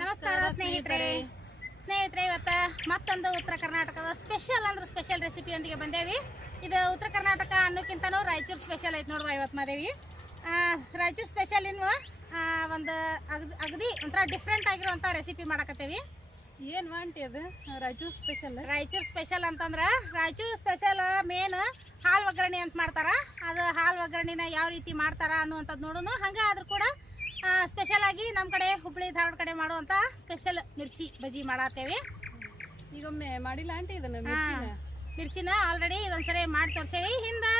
ನಮಸ್ಕಾರ ಸ್ನೇಹಿತರೆ. ಸ್ನೇಹಿತರೆ. ಇವತ್ತ ಮತ್ತೊಂದು ಉತ್ತರ ಕರ್ನಾಟಕದ ಸ್ಪೆಷಲ್ ಅಂದ್ರೆ ಸ್ಪೆಷಲ್ ರೆಸಿಪಿಯೊಂದಿಗೆ ಬಂದೇವಿ. ಇದು ಉತ್ತರ ಕರ್ನಾಟಕ ಅನ್ನೋಕ್ಕಿಂತನೂ ರಾಯಚೂರು ಸ್ಪೆಷಲ್ ಐತೆ ನೋಡುವ ಇವತ್ತು ಮಾದೇವಿ. ರಾಯಚೂರು ಸ್ಪೆಷಲ್ ಇನ್ನು ಒಂದು ಅಗ್ದಿ ಅಗದಿ ಒಂಥರ ಡಿಫ್ರೆಂಟ್ ಆಗಿರುವಂಥ ರೆಸಿಪಿ ಮಾಡಕತ್ತೇವಿ. ಏನು ವಾಂಟಿ ಅದು? ರಾಯಚೂರು ಸ್ಪೆಷಲ್ ರಾಯಚೂರು ಸ್ಪೆಷಲ್ ಅಂತಂದ್ರೆ ರಾಯಚೂರು ಸ್ಪೆಷಲ್ ಮೇನ್ ಹಾಲು ಒಗ್ಗರಣೆ ಅಂತ ಮಾಡ್ತಾರೆ. ಅದು ಹಾಲು ಒಗ್ಗರಣೆನ ಯಾವ ರೀತಿ ಮಾಡ್ತಾರ ಅನ್ನುವಂಥದ್ದು ನೋಡೋಣ ಹಂಗೆ ಆದ್ರೂ ಕೂಡ ಸ್ಪೆಷಲ್ ನಮ್ಮ ಕಡೆ ಹುಬ್ಳಿ ಧಾರವಾಡ ಕಡೆ ಮಾಡುವಂಥ ಸ್ಪೆಷಲ್ ಮಿರ್ಚಿ ಬಜ್ಜಿ ಮಾಡತ್ತೇವೆ ಈಗೊಮ್ಮೆ ಮಾಡಿಲ್ಲ ಆಂಟಿ ಇದನ್ನ ಮಿರ್ಚಿನ? ಆಲ್ರೆಡಿ ಇದೊಂದ್ಸರಿ ಮಾಡಿ ತೋರಿಸೇವಿ. ಹಿಂದೆ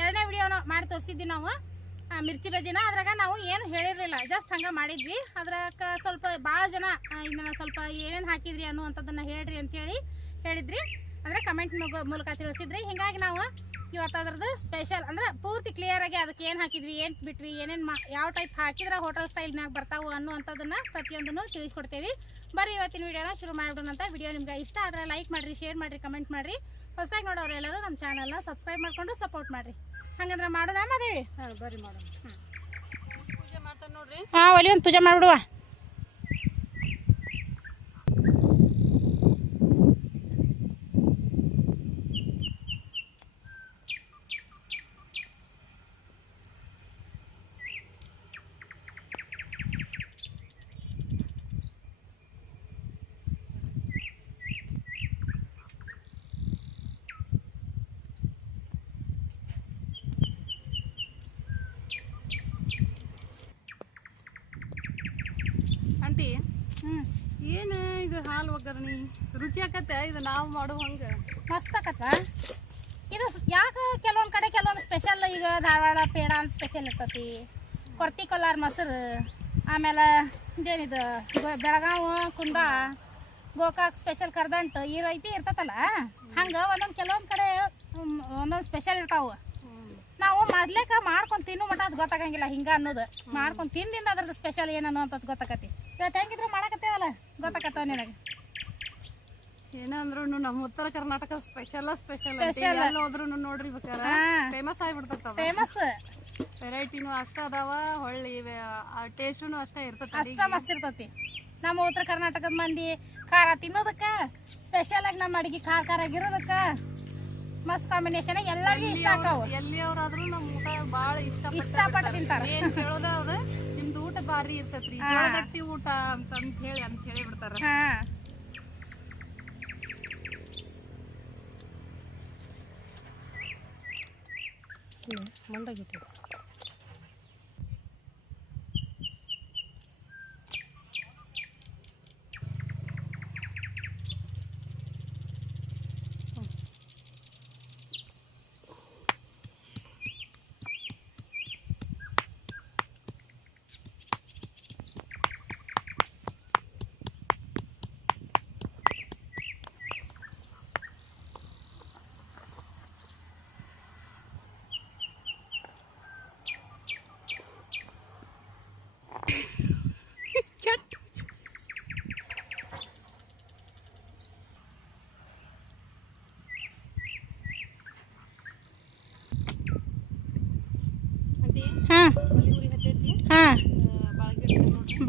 ಎರಡನೇ ವಿಡಿಯೋನ ಮಾಡಿ ತೋರಿಸಿದ್ವಿ ನಾವು. ಮಿರ್ಚಿ ಬಜ್ಜಿನ. ಅದ್ರಾಗ ನಾವು ಏನು ಹೇಳಿರಲಿಲ್ಲ ಜಸ್ಟ್ ಹಂಗೆ ಮಾಡಿದ್ವಿ. ಅದ್ರಾಗ ಸ್ವಲ್ಪ ಭಾಳ ಜನ ಇದನ್ನ ಸ್ವಲ್ಪ ಏನೇನು ಹಾಕಿದ್ರಿ ಅನ್ನುವಂಥದ್ದನ್ನು ಹೇಳ್ರಿ ಅಂತೇಳಿ ಹೇಳಿದ್ರಿ. ಅಂದರೆ ಕಮೆಂಟ್ ಮೂಲಕ ತಿಳಿಸಿದ್ರಿ. ಹಿಂಗಾಗಿ ನಾವು ಇವತ್ತು ಅದ್ರದ್ದು ಸ್ಪೆಷಲ್ ಅಂದ್ರೆ ಪೂರ್ತಿ ಕ್ಲಿಯರ್ ಆಗಿ ಅದಕ್ಕೆ ಏನು ಹಾಕಿದ್ವಿ ಏನು ಬಿಟ್ವಿ ಏನೇನು ಮಾ ಯಾವ ಟೈಪ್ ಹಾಕಿದ್ರೆ ಹೋಟೆಲ್ ಸ್ಟೈಲ್ನಾಗ ಬರ್ತಾವೆ ಅನ್ನುವಂಥದ್ದನ್ನು ಪ್ರತಿಯೊಂದನ್ನು ತಿಳಿಸ್ಕೊಡ್ತೇವೆ. ಬರ್ರಿ ಇವತ್ತಿನ ವಿಡಿಯೋನ ಶುರು ಮಾಡೋಣ ಅಂತ ವಿಡಿಯೋ ನಿಮ್ಗೆ ಇಷ್ಟ ಆದರೆ ಲೈಕ್ ಮಾಡಿರಿ ಶೇರ್ ಮಾಡಿರಿ ಕಮೆಂಟ್ ಮಾಡಿರಿ. ಹೊಸದಾಗಿ ನೋಡೋರು ಎಲ್ಲರೂ ನಮ್ಮ ಚಾನಲ್ನ ಸಬ್ಸ್ಕ್ರೈಬ್ ಮಾಡ್ಕೊಂಡು ಸಪೋರ್ಟ್ ಮಾಡಿರಿ. ಹಂಗಂದ್ರೆ ಮಾಡೋಣ ಮಾಡಿ ಹಾಂ ಬರ್ರಿ ಮಾಡೋಣ. ಪೂಜೆ ಮಾಡ್ತಾರ ನೋಡಿರಿ ಹಾಂ ಒಲಿ ಒಂದು ಪೂಜೆ ಮಾಡಿಬಿಡುವ ಆಂಟಿ ಹ್ಞೂ ಏನ ಇದು ಹಾಲು ಒಗ್ಗರಣಿ ರುಚಿ ಆಕತ್ತೆ? ಇದು ನಾವು ಮಾಡೋ ಹಂಗ. ಮಸ್ತ್ ಆಕತ್ತ? ಇದು ಯಾಕೆ ಕೆಲವೊಂದು ಕಡೆ ಕೆಲವೊಂದು ಸ್ಪೆಷಲ್ ಈಗ ಧಾರವಾಡ ಪೇಡ ಅಂತ ಸ್ಪೆಷಲ್ ಇರ್ತತಿ. ಕೊರ್ತಿ ಕೊಲ್ಲಾರ ಮೊಸರು, ಆಮೇಲೆ ಇದೇನಿದು ಬೆಳಗಾವ್, ಕುಂದ, ಗೋಕಾಕ್ ಸ್ಪೆಷಲ್ ಕರ್ದಂಟು ಈ ರೀತಿ ಇರ್ತತಲ್ಲ, ಹಂಗೆ ಒಂದೊಂದು ಕೆಲವೊಂದು ಕಡೆ ಒಂದೊಂದು ಸ್ಪೆಷಲ್ ಇರ್ತಾವೆ. ನಾವು ಮೊದ್ಲೇಕ ಮಾಡ್ಕೊಂಡು ತಿನ್ನು ಮಟ ಅದು ಗೊತ್ತಾಗಂಗಿಲ್ಲ, ಹಿಂಗ ಅನ್ನೋದು. ಮಾಡ್ಕೊಂಡು ತಿಂದಿಂದ ಅದ್ರದ್ದು ಸ್ಪೆಷಲ್ ಏನನ್ನೋ ಅಂತ ಗೊತ್ತಾಕತಿ ಇವತ್ತು ಹೆಂಗಿದ್ರು ಮಾಡಕತ್ತೇವಲ್ಲ? ಗೊತ್ತಾಕತ್ತ ನಿನಗೆ? ಏನಂದ್ರು ನಮ್ಮ ಉತ್ತರ ಕರ್ನಾಟಕ ಸ್ಪೆಷಲ್ ಸ್ಪೆಷಲ್. ಎಲ್ಲಿ ಹೋದ್ರು ನೋಡ್ರಿ ಬೇಕಾರ ಫೇಮಸ್ ಆಗಿಬಿಡ್ತದ ಫೇಮಸ್ ವೆರೈಟಿನೂ ಅಷ್ಟ ಅದಾವ ಹೊಳ್ಳಿ ಟೇಸ್ಟುನು ಅಷ್ಟೇ ಇರ್ತದ ಅಷ್ಟ ಮಸ್ತ್ ಇರ್ತತಿ. ನಮ್ಮ ಉತ್ತರ ಕರ್ನಾಟಕದ ಮಂದಿ ಖಾರ ತಿನ್ನೋದಕ್ಕ ಸ್ಪೆಷಲ್ ಆಗಿ ನಮ್ಮ ಅಡಿಗೆ ಖಾರ ಖಾರ ಆಗಿರೋದಕ್ಕ ಮಸ್ತ್ ಕಾಂಬಿನೇಷನ್ ಎಲ್ಲರಿಗೂ ಇಷ್ಟ ಆಕಾವು. ಎಲ್ಲಿಯವ್ರಾದ್ರೂ ನಮ್ಮ ಊಟ ಬಾಳ ಇಷ್ಟ ಇಷ್ಟಪಟ್ಟು ತಿಂತಾರೆ. ಏನ್ ಹೇಳೋದ ಅವ್ರ ನಿಮ್ದು ಊಟ ಬಾರಿ ಇರ್ತೈತ್ರಿ. ಊಟ ಅಂತ ಹೇಳಿ ಅಂತ ಹೇಳಿ ಬಿಡ್ತಾರ. ಮಂಡಾಗಿತ್ತು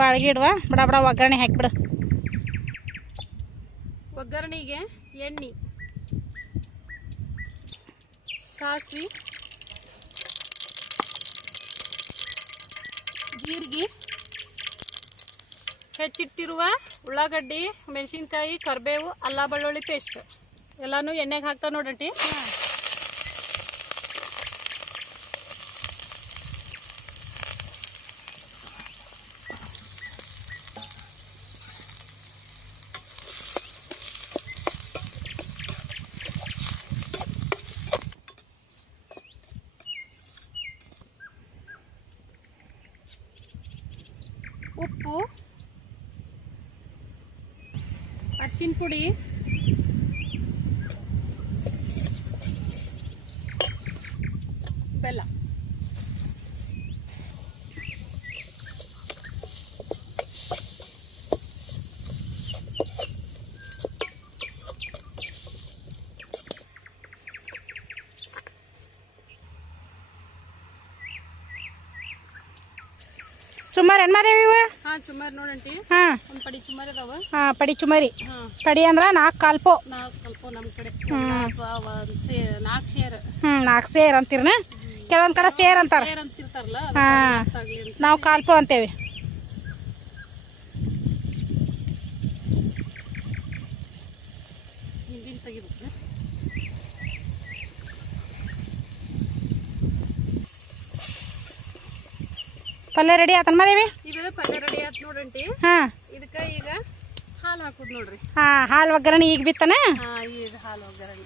ಬಾಳ್ಗಿ ಇಡುವ? ಬಡ ಬಡ ಒಗ್ಗರಣೆ ಹಾಕ್ಬಿಡ. ಒಗ್ಗರಣೆಗೆ ಎಣ್ಣೆ ಸಾಸಿವೆ ಜೀರಿಗೆ ಹೆಚ್ಚಿಟ್ಟಿರುವ ಉಳ್ಳಾಗಡ್ಡಿ ಮೆಣಸಿನ್ಕಾಯಿ ಕರಿಬೇವು ಅಲ್ಲ ಬೆಳ್ಳುಳ್ಳಿ ಪೇಸ್ಟ್ ಎಲ್ಲಾನು ಎಣ್ಣೆಗೆ ಹಾಕ್ತಾ ನೋಡಂಟಿ চিনপুরি ಚುಮ್ಮರಿ ಹೆಣ್ಮಾದೇವಿ ಇವ? ಹಾಂ ಚುಮ್ಮರಿ ನೋಡಂಟಿ ಹಾಂ. ಒಂದು ಪಡಿ ಚುಮರಿ ಅದಾವ. ಹಾಂ ಪಡಿ ಚುಮಾರಿ. ಪಡಿ ಅಂದ್ರೆ ನಾಲ್ಕು ಕಾಲ್ಪೋ. ನಾಲ್ಕು ಕಾಲ್ಪೋ ನಮ್ಮ ಕಡೆ. ನಾಲ್ಕು ಶೇರ್. ಹ್ಞೂ ನಾಲ್ಕು ಸೇರ್ ಅಂತೀರನ? ಕೆಲವೊಂದು ಕಡೆ ಸೇರ್ ಅಂತಾರ. ಹಾಂ. ನಾವು ಕಾಲ್ಪೋ ಅಂತೇವೆ. ಪಲ್ಯ ರೆಡಿ ಆತನ ಮಾದೇವಿ ಇದು ಪಲ್ಯ ರೆಡಿ ಆಯ್ತು ನೋಡ್ರಿ ಹಾಂ. ಇದಕ್ಕೆ ಈಗ ಹಾಲು ಹಾಕುದು ನೋಡ್ರಿ. ಹಾಂ ಹಾಲು ಒಗ್ಗರಣೆ ಈಗ ಬಿತ್ತನ? ಹಾಂ ಈಗ ಹಾಲು ಒಗ್ಗರಣೆ.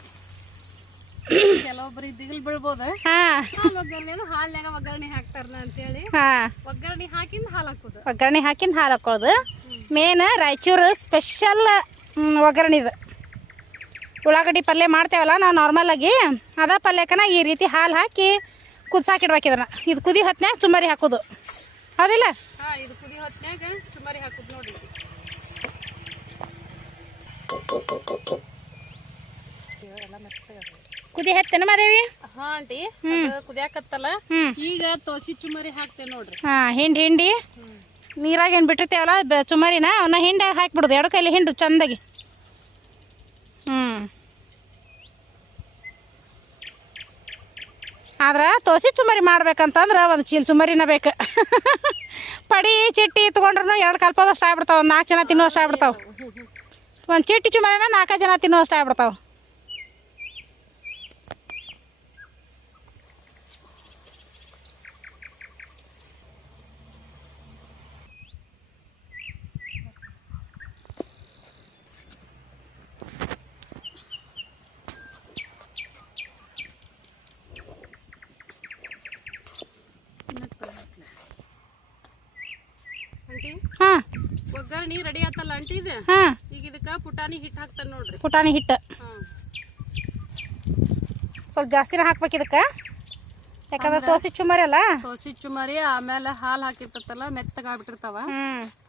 ಕೆಲವೊಬ್ರು ದಿಗಿಲ್ ಬೀಳ್ಬೋದು. ಹಾಂ. ಹಾಲು ಒಗ್ಗರಣೆ ಹಾಲ್ನಾಗ ಒಗ್ಗರಣೆ ಹಾಕ್ತಾರನ ಅಂತೇಳಿ. ಹಾಂ. ಒಗ್ಗರಣೆ ಹಾಕಿಂದ ಹಾಲು ಹಾಕೋದು. ಒಗ್ಗರಣೆ ಹಾಕಿಂದ ಹಾಲು ಹಾಕೋದು ಮೇನ್ ರಾಯಚೂರು ಸ್ಪೆಷಲ್ ಒಗ್ಗರಣೆ ಇದು. ಉಳ್ಳಾಗಡ್ಡಿ ಪಲ್ಯ ಮಾಡ್ತೇವಲ್ಲ ನಾವು ನಾರ್ಮಲಾಗಿ ಅದ ಪಲ್ಯಕ್ಕನ ಈ ರೀತಿ ಹಾಲು ಹಾಕಿ ಕುದ್ಸಾಕಿಡ್ಬೇಕು ಇದನ್ನ ಇದು ಕುದಿ ಹೊತ್ನ್ಯಾಗ ಚುಮ್ಮರಿ ಹಾಕೋದು. ಹೌದಿಲ್ಲ? ಇದು ಕುದಿ ಹೊತ್ನ್ಯಾಗ ಚುಮ್ಮರಿ ಹಾಕುದು ನೋಡ್ರಿ ಕುದಿ ಹತ್ತೇನ ಮಾದೇವಿ? ಹಾ ಆಂಟಿ ಕುದಿಯಾಕತ್ತಲ್ಲ. ಈಗ ತೋಸಿ ಚುಮರಿ ಹಾಕ್ತೇವೆ ನೋಡ್ರಿ. ಹಾ ಹಿಂಡಿ ಹಿಂಡಿ. ನೀರಾಗ ಏನು ಬಿಟ್ಟಿರ್ತೇವಲ್ಲ ಚುಮಾರಿನ ಅವನ್ನ ಹಿಂಡಿ ಹಾಕ್ಬಿಡುದು ಎರಡು ಕೈಲಿ ಹಿಂಡು ಚಂದಾಗಿ. ಹ್ಞೂ ಆದ್ರೆ ತೋಸಿ ಚುಮರಿ ಮಾಡ್ಬೇಕಂತಂದ್ರೆ ಒಂದು ಚೀಲ ಚುಮರಿನ ಬೇಕು. ಪಡಿ, ಚಿಟ್ಟಿ ತೊಗೊಂಡ್ರೂ ಎರಡು ಕಲ್ಪದಷ್ಟು ಆಗ್ಬಿಡ್ತಾವೆ, ಒಂದು ನಾಲ್ಕು ಜನ ತಿನ್ನುವಷ್ಟು ಆಗ್ಬಿಡ್ತಾವೆ. ಒಂದು ಚಿಟ್ಟಿ ಚುಮರಿನ ನಾಲ್ಕು ಜನ ತಿನ್ನುವಷ್ಟು ಆಗ್ಬಿಡ್ತಾವೆ ಆಂಟಿ ಹಾಂ ಒಗ್ಗರಣೆ ರೆಡಿ ಆತಲ್ಲ ಆಂಟಿ ಇದು? ಹಾಂ. ಈಗ ಇದಕ್ಕೆ ಪುಟಾಣಿ ಹಿಟ್ಟು ಹಾಕ್ತಾರೆ ನೋಡ್ರಿ. ಪುಟಾಣಿ ಹಿಟ್ಟು ಸ್ವಲ್ಪ ಜಾಸ್ತಿನ ಹಾಕ್ಬೇಕು ಇದಕ್ಕೆ. ಯಾಕಂದ್ರೆ ತೋಸಿ ಚುಮರಿ ಅಲ್ಲ? ತೋಸಿ ಚುಮರಿ ಆಮೇಲೆ ಹಾಲು ಹಾಕಿರ್ತಲ್ಲ ಮೆತ್ತಗಾಗ್ಬಿಟ್ಟಿರ್ತಾವ.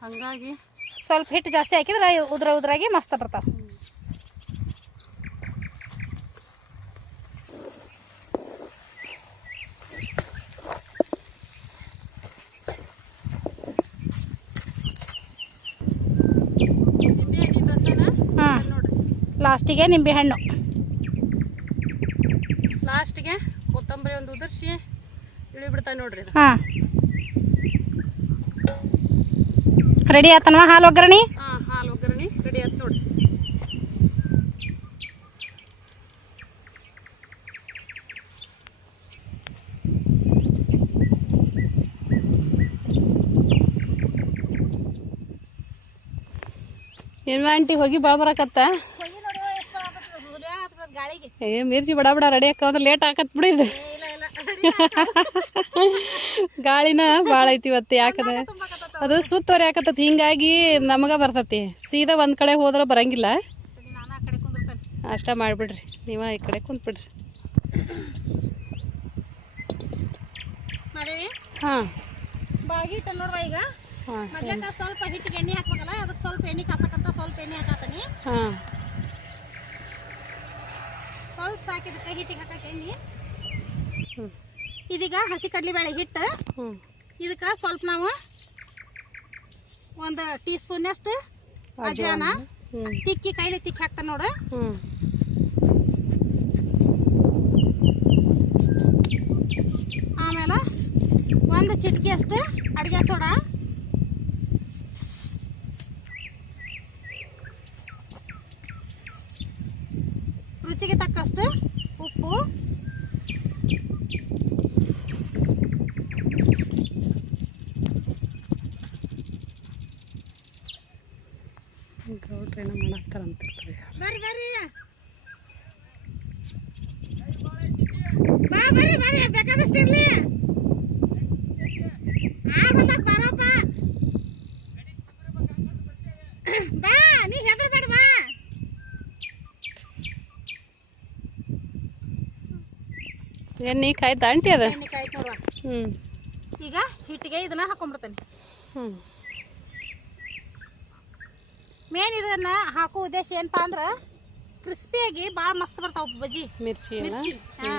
ಹಂಗಾಗಿ ಸ್ವಲ್ಪ ಹಿಟ್ಟು ಜಾಸ್ತಿ ಹಾಕಿದ್ರೆ ಉದ್ರ ಉದ್ರಾಗಿ ಮಸ್ತ್ ಬರ್ತಾವೆ ನಿಂಬೆ ಹಣ್ಣಿನ ರಸನ ಹಾಂ ನೋಡ್ರಿ ಲಾಸ್ಟಿಗೆ ನಿಂಬೆ ಹಣ್ಣು. ಲಾಸ್ಟಿಗೆ ಕೊತ್ತಂಬರಿ ಒಂದು ಉದರ್ಸಿ ಇಳಿಬಿಡ್ತಾ ನೋಡ್ರಿ ಹಾ. ರೆಡಿ ಆತನವಾ ಹಾಲು ಒಗ್ಗರಣಿ? ಹಾಂ ಹಾಲು ಒಗ್ಗರಣಿ ರೆಡಿ ಆಯ್ತು ನೋಡ್ರಿ. ಏನ್ ಆಂಟಿ ಹೋಗಿ ಭಾಳ ಬರಕತ್ತ? ಏ ಮಿರ್ಚಿ ಬಡ ಬಡ ರೆಡಿ ಹಾಕೋದ್ರೆ ಲೇಟ್ ಹಾಕತ್ ಬಿಡಿ ಇದು. ಗಾಳಿನ ಭಾಳ ಐತಿ ಇವತ್ತು ಯಾಕಂದ್ರೆ ಅದು ಸುತ್ತುವರೆ ಯಾಕತ್ತತಿ ಹಿಂಗಾಗಿ ನಮಗ ಬರ್ತತಿ. ಸೀದಾ ಒಂದ್ ಕಡೆ ಹೋದ್ರೆ ಬರಂಗಿಲ್ಲ. ನಾನು ಆ ಕಡೆ ಕುಂದಿರ್ತೇನೆ ಅಷ್ಟ ಮಾಡಿಬಿಡ್ರಿ. ನೀವ ಈ ಕಡೆ ಕುಂತ್ಬಿಡ್ರಿ. ಹಾಂ. ಬಾಳ್ಗಿ ಹಿಟ್ಟು ನೋಡ್ವಾ ಈಗ? ಹಾಂ ಮೊದ್ಲಕ್ಕ ಸ್ವಲ್ಪ ಹಿಟ್ಟಿಗೆ ಎಣ್ಣೆ ಹಾಕ್ಬೇಕಲ್ಲ ಅದಕ್ಕೆ ಸ್ವಲ್ಪ ಎಣ್ಣೆ ಕಾಸಕಂತ ಸ್ವಲ್ಪ ಎಣ್ಣೆ ಹಾಕತ್ತೀನಿ ಹಾಂ. ಸ್ವಲ್ಪ ಸಾಕಿದಕ್ಕೆ ಹಿಟ್ಟಿಗೆ ಹಾಕಕ್ಕೆ ಎಣ್ಣೆ. ಇದೀಗ ಹಸಿ ಕಡ್ಲಿಬೇಳೆ ಹಿಟ್ಟು. ಇದಕ್ಕೆ ಸ್ವಲ್ಪ ನಾವು ಒಂದು ಟೀ ಸ್ಪೂನಷ್ಟು ಅಜ್ವಾನ. ಹ್ಞೂ ತಿಕ್ಕಿ ಕೈಲಿ ತಿಕ್ಕಿ ಹಾಕ್ತಾನೆ ನೋಡು. ಆಮೇಲೆ ಒಂದು ಚಿಟಿಕೆ ಅಷ್ಟು ಅಡುಗೆ ಸೋಡಾ ರುಚಿಗೆ ತಕ್ಕಷ್ಟು ಉಪ್ಪು ಗೌಡ್ರೇನ ಮಾಡಕ್ತಾರಂತಿರ್ತಾರೆ ಬರ್ರಿ ಬರ್ರಿ ಬಾ ಬರ್ರಿ ಬೇಕಾದಷ್ಟು ಇರ್ಲಿ ಬರಪ್ಪ. ಬಾ ನೀ ಹೆದರ್ಬೇಡ ಬಾ. ಏನು ನೀ ಕಾಯ್ತಾ? ಆಂಟಿ ಅದ? ಹ್ಞೂ ಈಗ ಹಿಟ್ಟಿಗೆ ಇದನ್ನ ಹಾಕೊಂಡ್ಬಿಡ್ತೇನೆ ಹ್ಞೂ ಮೇನ್ ಇದನ್ನ ಹಾಕೋ ಉದ್ದೇಶ ಏನಪ್ಪಾ ಅಂದ್ರೆ ಕ್ರಿಸ್ಪಿಯಾಗಿ ಭಾಳ ಮಸ್ತ್ ಬರ್ತಾವ ಬಜ್ಜಿ. ಮಿರ್ಚಿ ಮಿರ್ಚಿ. ಹಾ.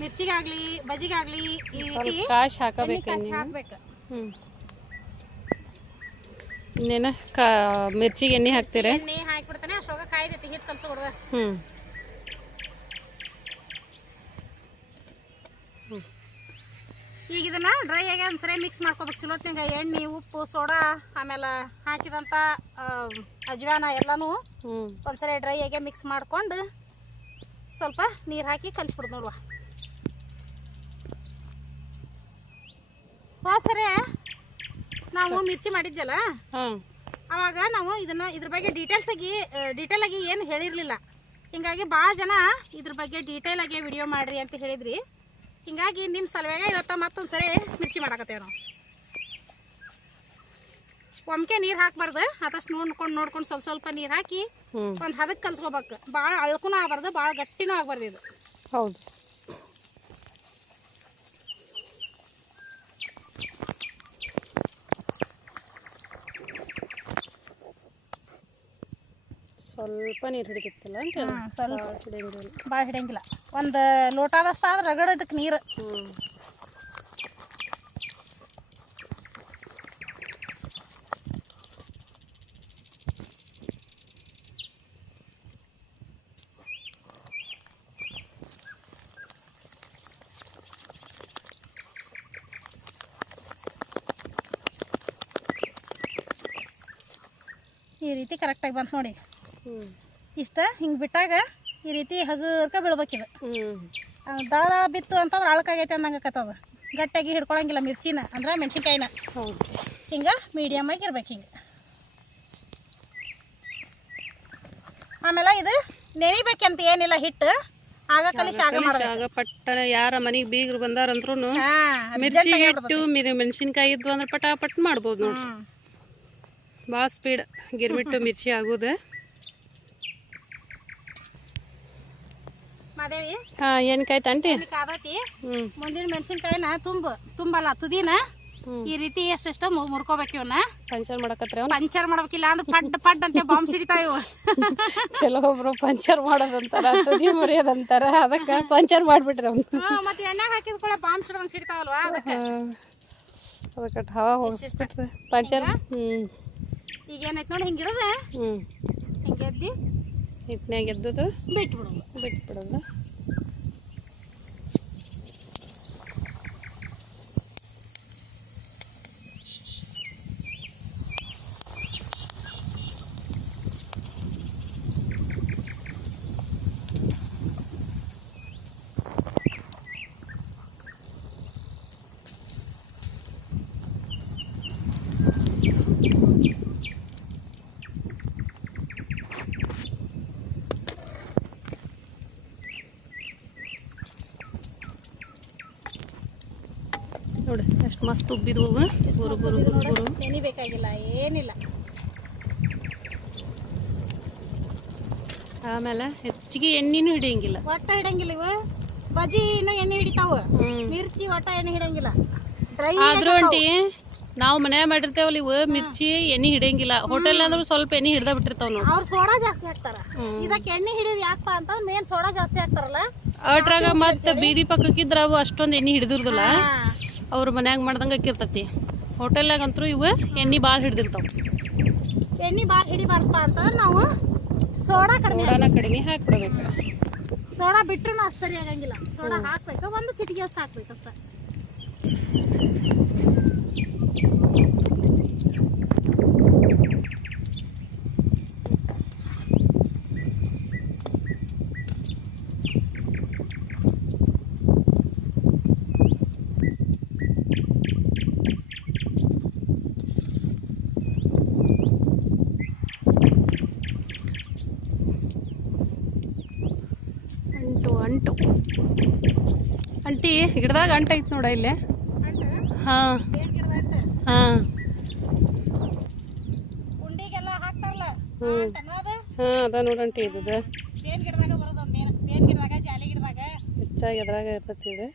ಮಿರ್ಚಿಗಾಗ್ಲಿ ಬಜಿಗಾಗ್ಲಿ ಈ ಸ್ವಲ್ಪ ರೀತಿ ಕಾಶ್ ಹಾಕಬೇಕು ಹ್ಞೂ ಇನ್ನೇನ ಕಾ ಮಿರ್ಚಿಗೆ ಎಣ್ಣೆ ಹಾಕ್ತೀರ? ಎಣ್ಣೆ ಹಾಕ್ಬಿಡ್ತಾನೆ ಕಾಯ್ದೈತಿ ಹಿಟ್ಟು ಕಲ್ಸ್ಕೊಡ್ದ ಹ್ಞೂ ಈಗ ಇದನ್ನ ಡ್ರೈ ಆಗಿ ಒಂದ್ಸರಿ ಮಿಕ್ಸ್ ಮಾಡ್ಕೋಬೇಕು. ಚಲೋತ್ನಾಗ ಎಣ್ಣೆ ಉಪ್ಪು ಸೋಡಾ ಆಮೇಲೆ ಹಾಕಿದಂತ ಅಜ್ವಾನ ಎಲ್ಲನೂ ಒಂದ್ಸರಿ ಡ್ರೈ ಆಗಿ ಮಿಕ್ಸ್ ಮಾಡ್ಕೊಂಡು ಸ್ವಲ್ಪ ನೀರು ಹಾಕಿ ಕಲಿಸ್ಬಿಡ್ದು ನೋಡುವ ಹೋದ ಸರಿ. ನಾವು ಮಿರ್ಚಿ ಮಾಡಿದ್ಯಲ್ಲ? ಅವಾಗ ನಾವು ಇದನ್ನ ಇದ್ರ ಬಗ್ಗೆ ಡೀಟೇಲ್ಸ್ ಆಗಿ ಡೀಟೇಲ್ ಆಗಿ ಏನು ಹೇಳಿರಲಿಲ್ಲ. ಹಿಂಗಾಗಿ ಭಾಳ ಜನ ಇದ್ರ ಬಗ್ಗೆ ಡೀಟೇಲ್ ಆಗಿ ವಿಡಿಯೋ ಮಾಡ್ರಿ ಅಂತ ಹೇಳಿದ್ರಿ. ಹಿಂಗಾಗಿ ನಿಮ್ಮ ಸಲುವಾಗ ಇರತ್ತ ಮತ್ತೊಂದು ಸರಿ ಮಿರ್ಚಿ ಮಾಡಾಕತ್ತೇವೆ ನಾವು. ಒಮ್ಕೆ ನೀರು ಹಾಕ್ಬಾರ್ದು ಆದಷ್ಟು ನೋಡ್ಕೊಂಡು ನೋಡ್ಕೊಂಡು ಸ್ವಲ್ಪ ಸ್ವಲ್ಪ ನೀರು ಹಾಕಿ ಒಂದು ಹದಕ್ಕೆ ಕಲ್ಸ್ಕೋಬೇಕು. ಭಾಳ ಅಳ್ಕೂ ಆಗಬಾರ್ದು ಭಾಳ ಗಟ್ಟಿನೂ ಆಗಬಾರ್ದು ಇದು. ಹೌದು. ಸ್ವಲ್ಪ ನೀರು ಹಿಡಿದಿತ್ತಲ್ಲ ಸ್ವಲ್ಪ. ಹಿಡಿಯಂಗಿಲ್ಲ. ಭಾಳ ಹಿಡಿಯಂಗಿಲ್ಲ. ಒಂದು ಲೋಟದಷ್ಟು ಆದ್ರೆ ರಗಡ ಇದಕ್ಕೆ ನೀರು. ಈ ರೀತಿ ಕರೆಕ್ಟಾಗಿ ಬಂತು ನೋಡಿ. ಇಷ್ಟ? ಹಿಂಗೆ ಬಿಟ್ಟಾಗ ಈ ರೀತಿ ಹಗುರ್ಕ ಬೀಳ್ಬೇಕಿದು ದಳ ದಳ ಬಿತ್ತು ಅಂತಂದ್ರೆ ಅಳಕಾಗೈತೆ ಅಂದಂಗೆ ಕತ್ತದ ಗಟ್ಟಿಯಾಗಿ ಹಿಡ್ಕೊಳಂಗಿಲ್ಲ ಮಿರ್ಚಿನ ಅಂದ್ರೆ ಮೆಣಸಿನ್ಕಾಯಿನ. ಹಿಂಗೆ ಮೀಡಿಯಮ್ ಆಗಿ ಇರ್ಬೇಕು ಹಿಂಗೆ. ಆಮೇಲೆ ಇದು ನೆನಿಬೇಕಂತ ಏನಿಲ್ಲ ಹಿಟ್ಟು ಆಗ ಕಲಿಸಿ ಆಗ ಆಗ ಪಟ್ಟನ ಯಾರ ಮನೆಗೆ ಬೀಗರು ಬಂದಾರಂದ್ರೂ ಮಿರ್ಚಿ ಹಿಟ್ಟು ಮಿರಿ ಮೆಣಸಿನ್ಕಾಯಿ ಇದ್ವು ಅಂದ್ರೆ ಪಟ ಪಟ್ ಮಾಡ್ಬೋದು ನೋಡಿ ಭಾಳ ಸ್ಪೀಡ್ ಗಿರ್ಮಿಟ್ಟು ಮಿರ್ಚಿ ಆಗೋದು. ಮಾದೇವಿ ಹಾಂ ಇದಕ್ಕೆ ಆದತಿ ಹ್ಞೂ ಮುಂದಿನ ಮೆಣಸಿನ್ಕಾಯಿನ ತುಂಬ ತುಂಬಲ್ಲ ತುದಿನ? ಈ ರೀತಿ ಎಷ್ಟೆಷ್ಟು ಮುರ್ಕೋಬೇಕು ಇವನ್ನ ಪಂಚರ್ ಮಾಡಕತ್ರ ಪಂಚರ್ ಮಾಡ್ಬೇಕಿಲ್ಲ ಅಂದ್ರೆ ಪಡ್ ಪಡ್ ಅಂತ ಬಾಂಬ್ ಸಿಡಿತಾವ ಇವು. ಕೆಲವೊಬ್ರು ಪಂಚರ್ ಮಾಡೋದಂತಾರ ತುದಿ ಮುರಿಯೋದಂತಾರ ಅದಕ್ಕೆ ಪಂಚರ್ ಮಾಡ್ಬಿಟ್ರೆ ಅವ್ನು. ಮತ್ತೆ ಎಣ್ಣೆ ಹಾಕಿದ ಕೂಡ ಬಾಂಬ್ ಸಿಡ್ದಂಗೆ ಸಿಡ್ತಾವಲ್ವಾ ಅದಕ್ಕೆ? ಅದಕ್ಕೆ ಹವಾ ಹೋಗಿಸ್ಬಿಟ್ರಿ. ಪಂಚರ್ ಹ್ಞೂ ಈಗ ಏನೈತೆ ನೋಡಿ ಹಿಂಗೆ ಹಿಡಿದು ಹಿಂಗೆ ಎದ್ದಿ? ಹಿಟ್ನ್ಯಾಗ ಎದ್ದದು ಬಿಟ್ಬಿಡೋದು. ಬಿಟ್ಬಿಡೋದು ನೋಡಿ ಎಷ್ಟು ಮಸ್ತ್ ಉಬ್ಬಿದ್ವು ಬುರು ಬುರು ಬುರು ಬುರು. ಎಣ್ಣೆ ಬೇಕಾಗಿಲ್ಲ ಏನಿಲ್ಲ. ಆಮೇಲೆ ಹೆಚ್ಚಿಗೆ ಎಣ್ಣೆನೂ ಹಿಡಿಯಂಗಿಲ್ಲ. ಒಟ್ಟ ಹಿಡಂಗಿಲ್ಲ ಇವ. ಬಜಿನ ಎಣ್ಣೆ ಹಿಡಿತಾವ. ಮಿರ್ಚಿ ಒಟ್ಟ ಎಣ್ಣೆ ಹಿಡಂಗಿಲ್ಲ. ಆದ್ರೂ ಆಂಟಿ ನಾವು ಮನೆ ಮಾಡಿರ್ತೇವಲ್ಲ ಇವು ಮಿರ್ಚಿ ಎಣ್ಣೆ ಹಿಡಿಯಂಗಿಲ್ಲ. ಹೋಟೆಲ್ ಅಂದ್ರೆ ಸ್ವಲ್ಪ ಎಣ್ಣೆ ಹಿಡ್ದ ಬಿಟ್ಟಿರ್ತಾವ ನೋಡಿ. ಅವ್ರು ಸೋಡಾ ಜಾಸ್ತಿ ಹಾಕ್ತಾರ. ಇದಕ್ಕೆ ಎಣ್ಣೆ ಹಿಡಿದು ಯಾಕಪ್ಪ ಅಂತ ಮೇನ್ ಸೋಡಾ ಜಾಸ್ತಿ ಹಾಕ್ತಾರಲ್ಲ. ಅಟ್ರಾಗ ಮತ್ತೆ ಬೀದಿ ಪಕ್ಕಕ್ಕಿದ್ರ ಅವು ಅಷ್ಟೊಂದು ಎಣ್ಣೆ ಹಿಡಿದಿರ್ದಿಲ್ಲ. ಅವ್ರು ಮನ್ಯಾಗ ಮಾಡ್ದಂಗೆ ಆಕಿರ್ತತಿ. ಹೋಟೆಲ್ನಾಗಂತೂ ಇವು ಎಣ್ಣೆ ಭಾಳ ಹಿಡ್ದಿರ್ತಾವ. ಎಣ್ಣೆ ಭಾಳ ಹಿಡಿಬಾರ್ದಪ್ಪ ಅಂತಂದ್ರೆ ನಾವು ಸೋಡಾ ಕಡಿಮೆ ಸೋಡಾನ ಕಡಿಮೆ ಹಾಕ್ಬಿಡ್ಬೇಕು. ಸೋಡಾ ಬಿಟ್ಟರು ಅಷ್ಟು ಸರಿ ಆಗಂಗಿಲ್ಲ. ಸೋಡಾ ಹಾಕ್ಬೇಕು ಒಂದು ಚಿಟಿಕೆ ಅಷ್ಟು ಹಾಕ್ಬೇಕು ಅಷ್ಟೇ ಅಂಟು ಅಂಟು ಗಿಡದಾಗ ಅಂಟ ನೋಡಿ ನೋಡ ಇಲ್ಲೇ? ಹಾಂ? ಹಾಂ. ಅದು? ಹಾಂ ಅದ ನೋಡಂಟಿ ಜಾಲಿ ಹೆಚ್ಚಾಗಿ ಅದ್ರಾಗ ಇರ್ತೈತಿ ಇದು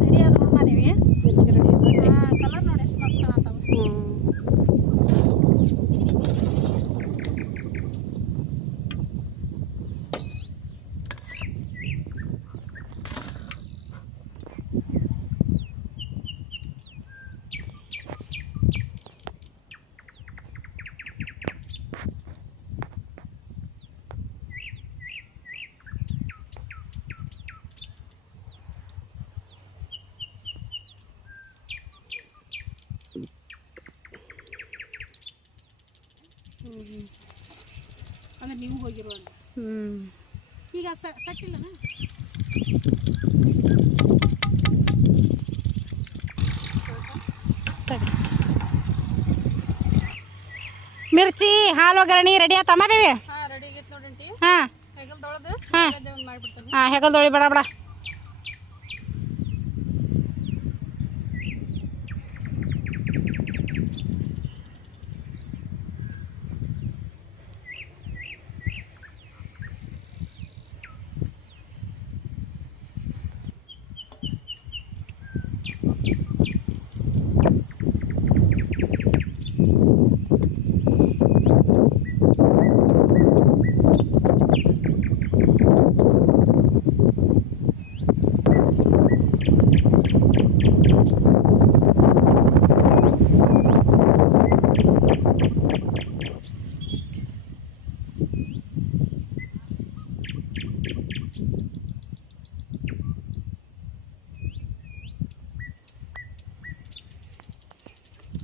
ರೆಡಿ ಆದ ನೋಡಿ ಮಾದೇವಿ ಮಿರ್ಚಿ ರೆಡಿ ಕಲರ್ ನೋಡಿ ಎಷ್ಟು ಮಸ್ತ್ ಕಾಣತ್ತಾವ ಹ್ಞೂ ನೀವು ಹೋಗಿರೋ ಅಂತ ಹ್ಞೂ ಈಗ ಸ ಸಟ್ಟಿಲ್ಲನ ಮಿರ್ಚಿ ಹಾಲು ಒಗ್ಗರಣೆ ರೆಡಿ ಆತ ಮಾದೇವಿ ಹಾಂ ಹೆಗಲ್ದೊಳಿ ಬಡ ಬಡ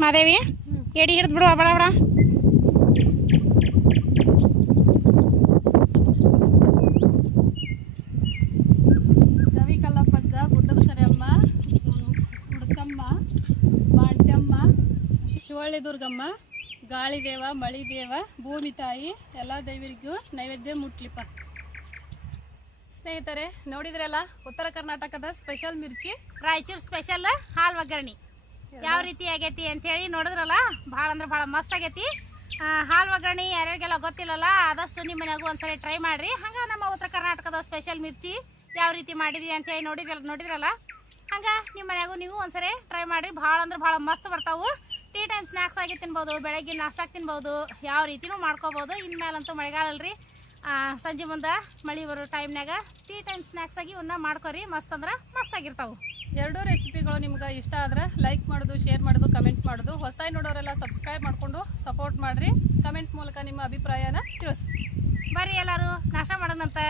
ಮಾದೇವಿ ಎಡಿ ಹಿಡಿದು ಬಿಡುವ ಬಡ ಬಡ ಕಲ್ಲಪ್ಪಜ್ಜ, ಗುಡ್ಡದ ಸರಿಯಮ್ಮ ದೇವ ಶಿವಳ್ಳಿ ದುರ್ಗಮ್ಮ ಗಾಳಿದೇವ, ಮಳಿದೇವ, ಭೂಮಿ ತಾಯಿ, ಎಲ್ಲ ದೇವರಿಗೂ ನೈವೇದ್ಯ ಮುಟ್ಲಿಪ್ಪ. ಸ್ನೇಹಿತರೆ, ನೋಡಿದ್ರಲ್ಲ, ಉತ್ತರ ಕರ್ನಾಟಕದ ಸ್ಪೆಷಲ್ ಮಿರ್ಚಿ, ರಾಯಚೂರು ಸ್ಪೆಷಲ್ ಹಾಲ್ ಒಗ್ಗರಣೆ. ಯಾವ ರೀತಿ ಆಗೈತಿ ಅಂತೇಳಿ ನೋಡಿದ್ರಲ್ಲ? ಭಾಳ ಅಂದ್ರೆ ಭಾಳ ಮಸ್ತ್ ಆಗೈತಿ. ಹಾಲು ಒಗ್ಗರಣೆ ಯಾರ್ಯಾರಿಗೆಲ್ಲ ಗೊತ್ತಿಲ್ಲಲ್ಲ, ಆದಷ್ಟು ನಿಮ್ಮ ಮನೆಯಾಗೂ ಒಂದ್ಸರಿ ಟ್ರೈ ಮಾಡ್ರಿ. ಹಂಗೆ ನಮ್ಮ ಉತ್ತರ ಕರ್ನಾಟಕದ ಸ್ಪೆಷಲ್ ಮಿರ್ಚಿ ಯಾವ ರೀತಿ ಮಾಡಿದ್ವಿ ಅಂತೇಳಿ ನೋಡಿದ್ರಲ್ಲ ನೋಡಿದ್ರಲ್ಲ? ಹಂಗೆ ನಿಮ್ಮ ಮನೆಯಾಗೂ ನೀವು ಒಂದ್ಸರಿ ಟ್ರೈ ಮಾಡಿರಿ. ಭಾಳ ಅಂದ್ರೆ ಭಾಳ ಮಸ್ತ್ ಬರ್ತಾವು. ಟೀ ಟೈಮ್ ಸ್ನ್ಯಾಕ್ಸ್ ಆಗಿ ತಿನ್ಬೋದು, ಬೆಳಗ್ಗೆ ನಾಷ್ಟಾಗಿ ತಿನ್ಬೋದು, ಯಾವ ರೀತಿನೂ ಮಾಡ್ಕೋಬೋದು. ಇನ್ಮೇಲಂತೂ ಮಳೆಗಾಲ ಅಲ್ರಿ. ಸಂಜೆ ಮುಂದೆ ಮಳೆ ಬರೋ ಟೈಮ್ನಾಗ ಟೀ ಟೈಮ್ ಸ್ನ್ಯಾಕ್ಸ್ ಆಗಿ ಇವನ್ನ ಮಾಡ್ಕೋರಿ. ಮಸ್ತ್ ಅಂದ್ರೆ ಮಸ್ತ್ ಆಗಿರ್ತಾವು. ಎರಡೂ ರೆಸಿಪಿಗಳು ನಿಮ್ಗೆ ಇಷ್ಟ ಆದ್ರೆ ಲೈಕ್ ಮಾಡೋದು ಶೇರ್ ಮಾಡೋದು ಕಮೆಂಟ್ ಮಾಡೋದು. ಹೊಸ ನೋಡೋರೆಲ್ಲ ಸಬ್ಸ್ಕ್ರೈಬ್ ಮಾಡಿಕೊಂಡು ಸಪೋರ್ಟ್ ಮಾಡಿರಿ. ಕಮೆಂಟ್ ಮೂಲಕ ನಿಮ್ಮ ಅಭಿಪ್ರಾಯನ ತಿಳಿಸಿ ಬರ್ರಿ ಎಲ್ಲರೂ, ನಾಷ್ಟ ಮಾಡೋಣಂತೆ.